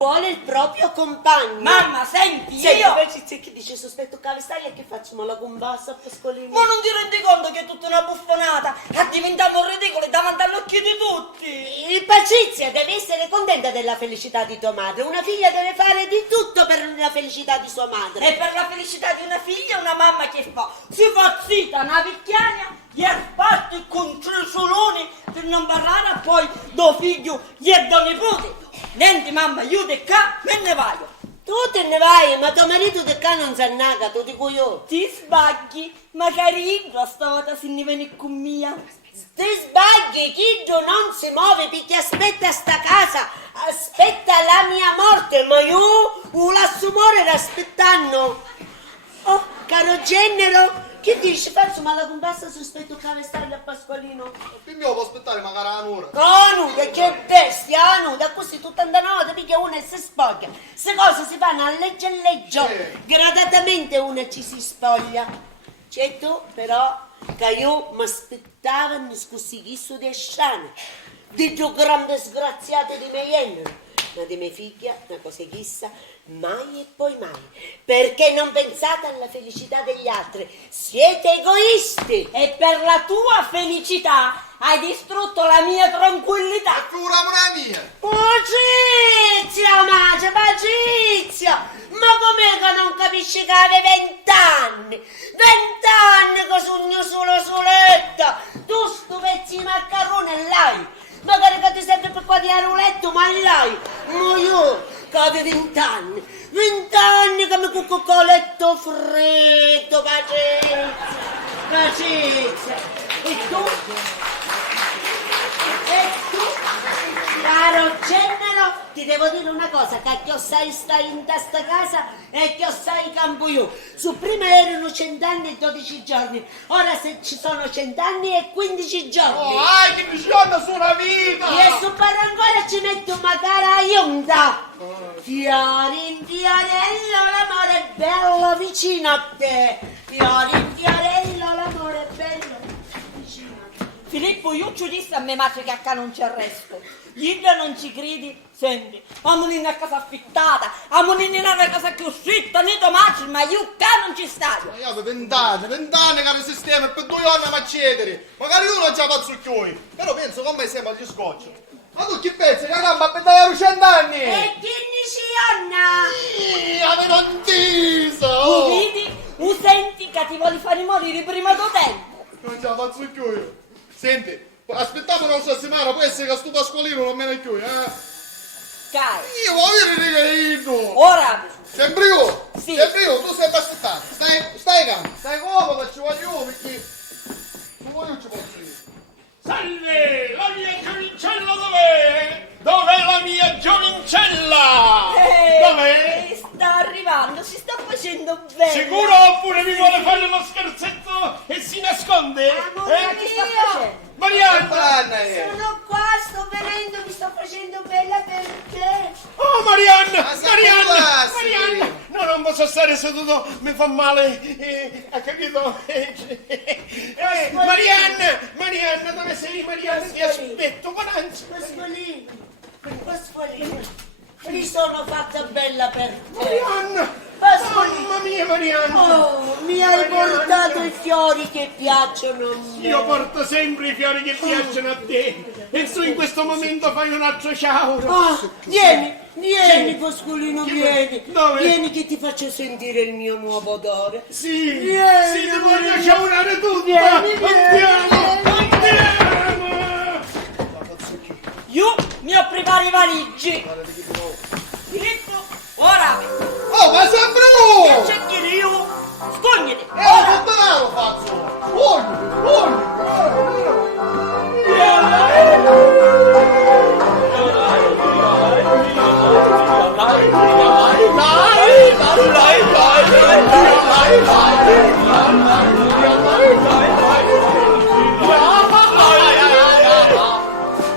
vuole il proprio compagno. Mamma, senti, Senti, io... invece che dice sospetto Cavestaglia, che facciamo la combassa a Pascolino? Ma non ti rendi conto che è tutta una buffonata? Diventiamo ridicoli davanti agli occhi di tutti. Patrizia, devi essere contenta della felicità di tua madre. Una figlia deve fare di tutto per la felicità di sua madre. E per la felicità di una figlia, una mamma che fa? Si fa zitta, una picchiania, gli parte con tre soloni per non parlare, poi do figlio gli do nipote. Niente mamma, io di qua me ne vado. Tu te ne vai, ma tuo marito di qua non s'annaga, te lo dico io. Ti sbagli, magari io stavolta se ne viene con mia. Ti sbagli, Chiddo non si muove perché aspetta sta casa, aspetta la mia morte, ma io lo lascio morire aspettando. Oh, caro genero, che dici? Facciamo la combassa sospetto Cavestaglia a Pasqualino. Quindi io posso aspettare magari un'ora. Nuda, che bestia, nuda, così tutta una notte picchia una e si spoglia. Se cose si fanno a legge e leggio, gradatamente una ci si spoglia. C'è tu, però, che io mi aspettavo, mi scusi chissù di scene, di due grandi sgraziate di me genere. Ma di mia figlia, una cosa chissà, mai e poi mai. Perché non pensate alla felicità degli altri? Siete egoisti! E per la tua felicità hai distrutto la mia tranquillità. Figuriamo la mia. Patrizia, Magia, Patrizia! Ma com'è che non capisci che avevi 20 anni? 20 anni che sogno solo soletta! Tu sto pezzi di maccarone l'hai! Magari che ti serve per qua di aruletto, ma l'hai! Ma io che avevo 20 anni! 20 anni che mi cucco con letto freddo, Patrizia! Patrizia! E tu? Caro genero, ti devo dire una cosa, che sai stai in questa casa e che sai campo io. Su prima erano 100 anni e 12 giorni, ora se ci sono 100 anni e 15 giorni. Oh, che mi scionna sulla vita! E su per ancora ci metto una cara iunda. Fiori in fiorello, l'amore è bello vicino a te. Fiori in fiorello, l'amore è bello vicino a te. Filippo, io ci disse a mia madre che a casa non c'è resto. Io non ci credi? Senti, amo in una casa affittata, amo in una casa che uscita, né domani, ma io qua non ci stadio. Ma io avevo 20 anni che il sistema e per 2 anni a cedere. Magari tu non ci hai fatto chiui, però penso come siamo agli scotch. Ma tu chi pensi che la gamba per dare 100 anni? E chi ne si anna? Avevo un tiso! Tu vedi? Tu senti che ti vuoi fare morire prima del tempo. Non ci ha fatto chiui. Senti, aspettiamo una settimana, può essere che sto Pasqualino non me ne chiui, Cai, Io voglio vedere io! ora, Sempre io! Sì. Sempre io, tu stai aspettando! Stai calmo! Stai comodo, ci voglio io perché... Come io ci posso io? Salve! La mia giovincella dov'è? Dov'è la mia giovincella? Dov'è? sta arrivando, si sta facendo bene. Sicuro oppure mi vuole fare uno scherzetto e si nasconde? Amore Eh? che sta facendo? Marianna! Sono qua, sto venendo, mi sto facendo bella per te. Oh Marianna! Ma sei Marianna! classe! Marianna! No, non posso stare seduto, mi fa male, ha capito? Marianna! Marianna, dove sei Marianna? Ti aspetto con ansia. Pasqualino, mi sono fatta bella per te. Marianna! Pasqualino. Mamma mia Marianna! Oh, mi hai portato i fiori che piacciono a me. Io porto sempre i fiori che piacciono a te e tu in questo momento fai un altro ciao. Ah, vieni Pasqualino, Che- vieni. dove? Vieni che ti faccio sentire il mio nuovo odore. Sì, Vieni, sì, ti vieni. voglio ciaurare tutta. Vieni, Andiamo, vieni. andiamo. Io mi ho preparato i valigie. Filippo, ora, Oh, ma sempre che io! c'è che io? Scogniti, Oh, ora. non lo faccio! Voglio!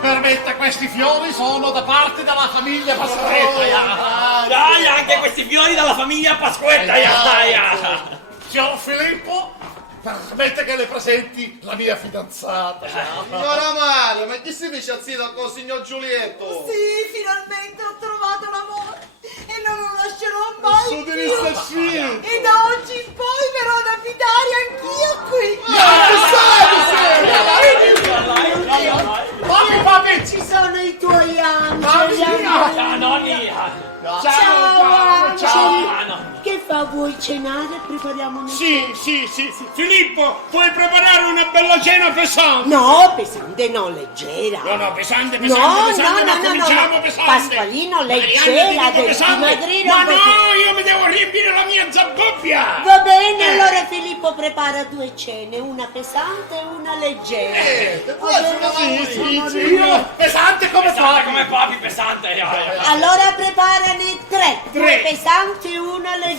Permetta, questi fiori sono da parte della famiglia Pasquetta. Dai, anche questi fiori dalla famiglia Pasquetta. Signor Filippo, permette che le presenti la mia fidanzata. Signora Maria, ma chi si dice zitto con il signor Giulietto? Sì, finalmente ho trovato l'amore e non lo lascerò mai Su di questa scia. E da oggi in poi verrò ad abitare anch'io qui. Papi, ci sono i tuoi angeli. Ciao, angeli. Che fa, vuoi cenare? Prepariamo una... Sì. Filippo, puoi preparare una bella cena pesante? No, pesante, no, leggera. No, pesante, No, cominciamo pesante. Pasqualino, leggera, del dimagrire Ma un pochino. no, io mi devo riempire la mia zabbobbia. Va bene, allora Filippo prepara 2 cene, una pesante e una leggera. Io pesante come Come papi pesante. Allora preparane 3, 2 pesanti e una leggera.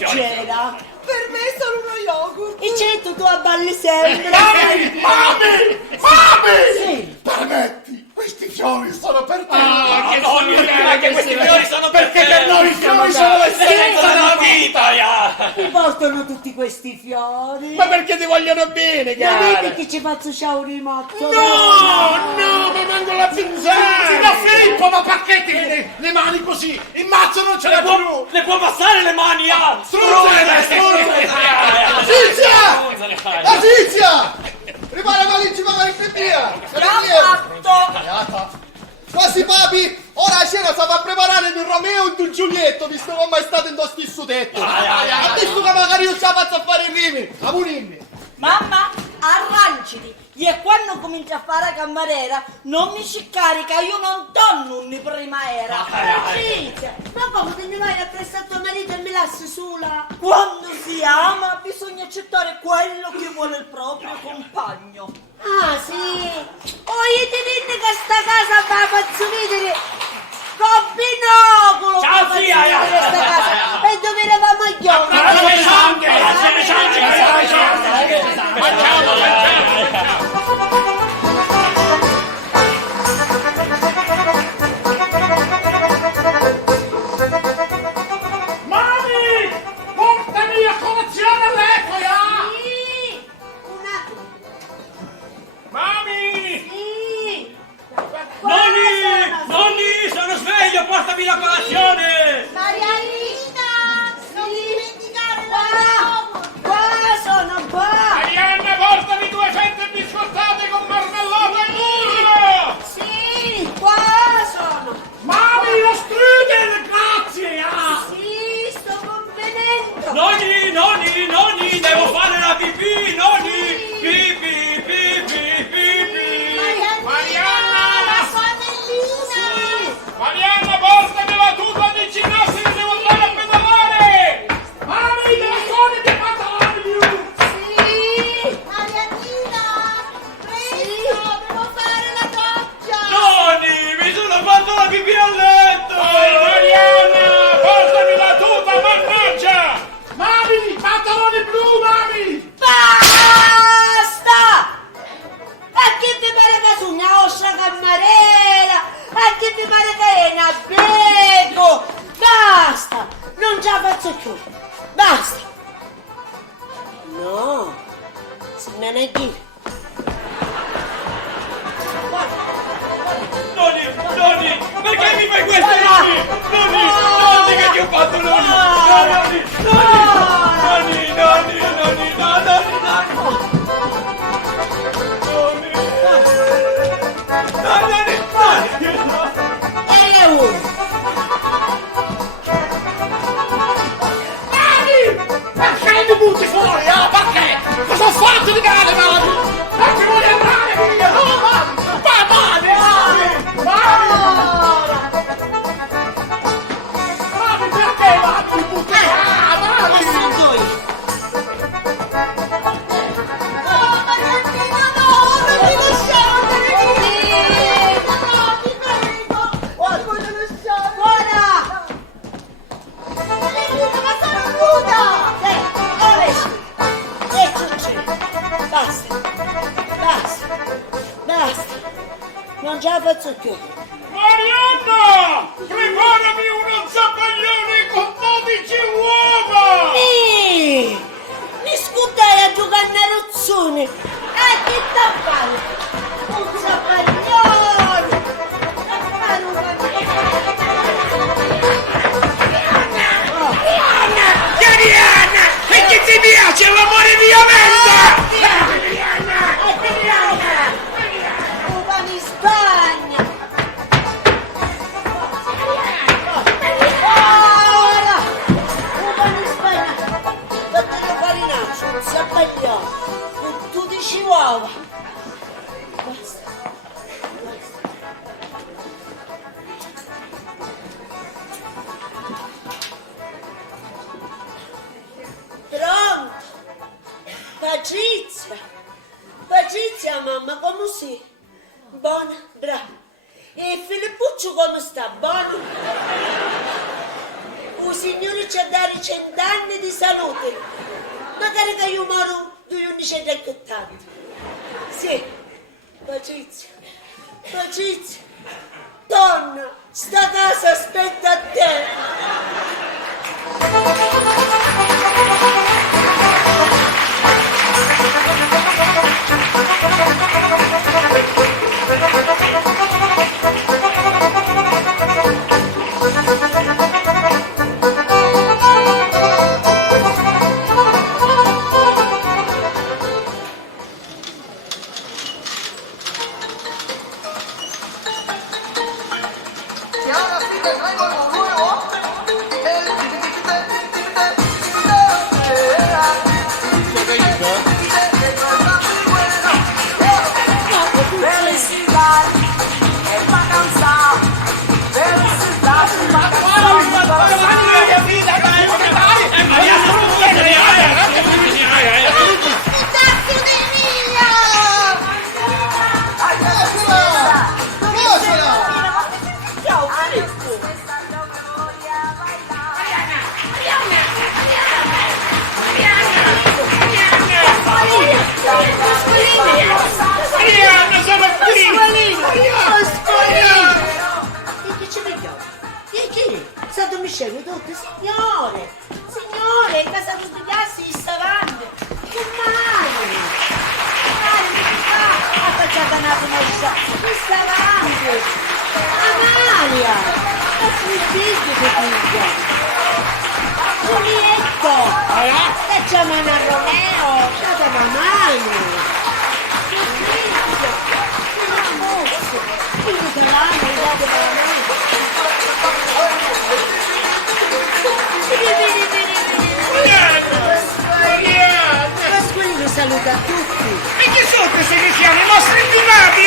Per me è solo uno yogurt. E certo, tu abballi sempre. Mami! Sì. Permetti, questi fiori sono per te. Anche questi fiori sono Perché per noi i fiori sono l'essenza della vita. Mi portano tutti questi fiori. Ma perché ti vogliono bene, Ma cara? vedi che ci faccio sciaurimotto? No, mi manco la pinzata. Signor Filippo, ma perché tieni le mani così? Il mazzo non ce l'ha più. Le può passare le mani, La Tizia! Prepara la valigia, magari per via! Fatto. Quasi papi, ora la cena sta a preparare il Romeo e il Giulietto, visto che mai state in sto stesso tetto. Ha visto che magari io ce la faccio a fare i rimi, a punirmi. Mamma, arranciti. E quando cominci a fare cameriera, non mi ci carica, io non donno un prima era. Patrizia, ma come te ne vai appresso a tuo marito e mi lasci sola? Quando si ama bisogna accettare quello che vuole il proprio compagno. Ah, sì. Oh, io ti dico che sta casa va a farci vedere con binocolo. Ciao, fa zia, farci vedere sta casa. E dove eravamo a Mami! Portami a colazione all'epoca! Sì, Mami! sì. Nonni, sono sveglio, portami la colazione. Marianina, non dimenticare la Qua sono qua. Arianna, portami 2 fette biscottate con marmellata e burro! Sì, qua sono. Mami, lo strudel, grazie! Sì, sto convenendo. Nonni, devo fare la pipì, nonni. Pipì. Marianna, portami la tuta di ginnastica, devo andare a pedalare! Mami, le cone di pantaloni! Sì, Marianina, presto, devo fare la doccia. Nonni, mi sono fatto la pipì a letto. Marianna, portami la tuta, mannaggia! Mami, pantaloni blu, mami! Basta! A chi ti pare che sono una ostra cammarera? A chi ti pare che è una beco? Basta! Non ce la faccio più! Basta! No! Se ne è dire! Nonni, perché mi fai questo, nonni, che ti ho fatto, nonni, E uno! Perché mi butti fuori, Perché? Cosa ho fatto di male, mami? Perché voglio andare via? No, mami! Mami, perché, mami, mi butti fuori? Mami! Marianina, no, non mi lasciare andare via. No, ti prego. Non mi voglio lasciare. Buona! Marianina, ma sono nuda. Ora e cucina! Basta! Non ce la faccio più! Marianna! Preparami uno zabbaglione con 12 uova! Mi scuttai a giocare a Nerozzo un signore ci ha dato 100 anni di salute. Magari che io moro 280. Sì, Patrizia, Patrizia, donna, sta casa aspetta a te. Y ahora sí te traigo algo nuevo. Felicidad es pa' cansar. Felicidad es pa' Marianna, sono qui! E che ci vediamo? E chi? Stato Michele, tutti, signore! Signore, in casa di studiarsi gli stavano! Che male! Affacciata una conoscenza! Gli stavano! Amalia! Ma figlio che figlia! Giulietto! E chiamano a Romeo! Date una mano! Pasqualino saluta a tutti. E chi sono questi che siamo? I nostri primati?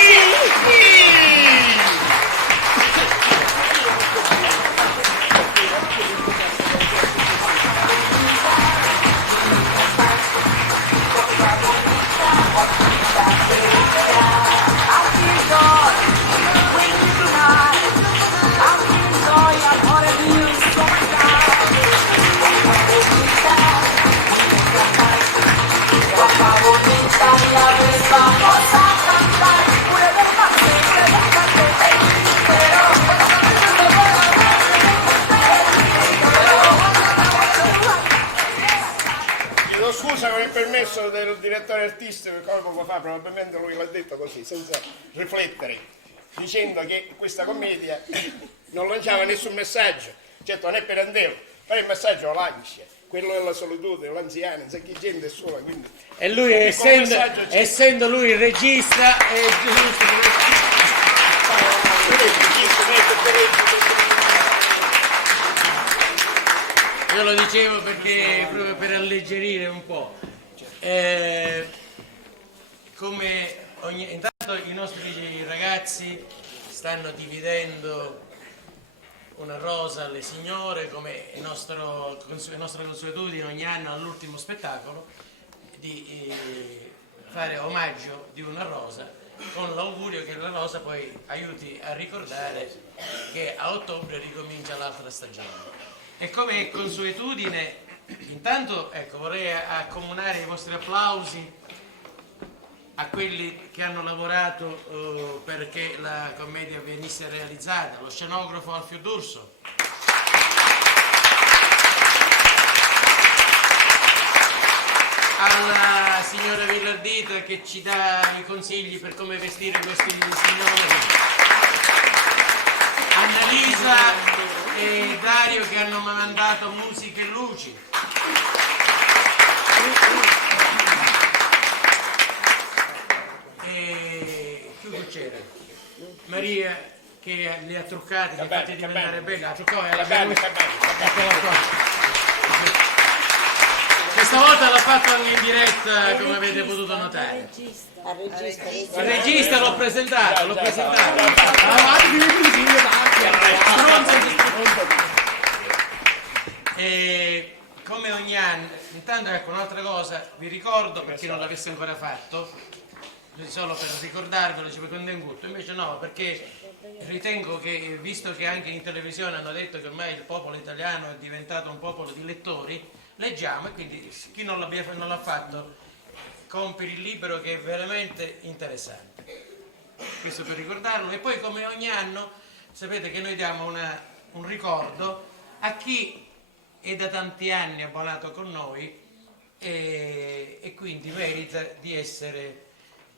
Chiedo scusa con il permesso del direttore artistico che poco fa, probabilmente lui l'ha detto così, senza riflettere, dicendo che questa commedia non lanciava nessun messaggio, certo non è per Andeo, però il messaggio lo lancia, quello della solitudine, l'anziano, non sa che gente è sola, quindi... E lui, essendo lui il regista, è giusto. Io lo dicevo perché proprio per alleggerire un po'. Intanto i nostri ragazzi stanno dividendo una rosa alle signore, come è nostra consuetudine ogni anno all'ultimo spettacolo, di fare omaggio di una rosa, con l'augurio che la rosa poi aiuti a ricordare che a ottobre ricomincia l'altra stagione. E come è consuetudine, intanto vorrei accomunare i vostri applausi a quelli che hanno lavorato perché la commedia venisse realizzata, lo scenografo Alfio D'Urso, alla signora Villardita che ci dà i consigli per come vestire questi signori, Annalisa e Dario che hanno mandato musica e luci, e chi c'era? Maria che li ha truccati, li ha fatti diventare belli, la truccò e la questa volta l'ha fatto anche in diretta, come avete potuto notare. Il regista l'ho presentato. E come ogni anno, intanto ecco un'altra cosa, vi ricordo per chi non l'avesse ancora fatto, solo per ricordarvelo, ci puoi contenere, invece no, perché ritengo che, visto che anche in televisione hanno detto che ormai il popolo italiano è diventato un popolo di lettori, leggiamo, e quindi chi non l'ha fatto compri il libro, che è veramente interessante. Questo per ricordarlo. E poi, come ogni anno, sapete che noi diamo un ricordo a chi è da tanti anni abbonato con noi e quindi merita di essere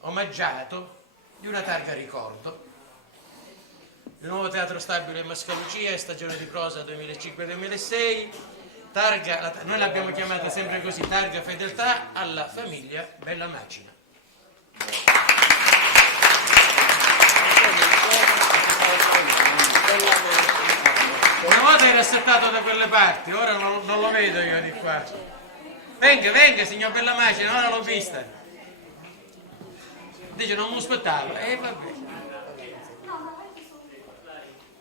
omaggiato di una targa ricordo. Il nuovo Teatro Stabile Mascalucia, stagione di prosa 2005-2006, noi l'abbiamo chiamata sempre così, targa fedeltà alla famiglia Bella Macina. Una volta era settato da quelle parti, ora non lo vedo io di qua. Venga, signor Bella Macina, ora l'ho vista. Dice, non mi aspettavo, vabbè.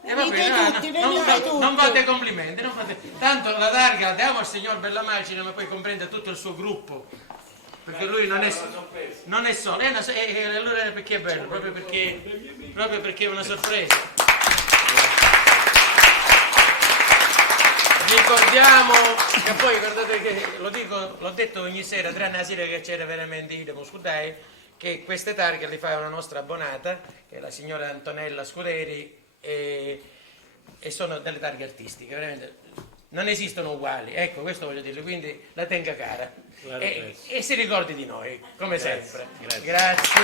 Venite tutti. Non fate complimenti, tanto la targa la diamo al signor Bella Macina, ma poi comprende tutto il suo gruppo, perché lui non è solo, allora perché è bello, proprio perché è una sorpresa. Ricordiamo che poi, guardate che l'ho detto ogni sera, tranne la sera che c'era veramente idemo scudai, che queste targhe le fa una nostra abbonata, che è la signora Antonella Scuderi, e sono delle targhe artistiche, veramente non esistono uguali, ecco, questo voglio dirle, quindi la tenga cara e si ricordi di noi, come sempre. Grazie.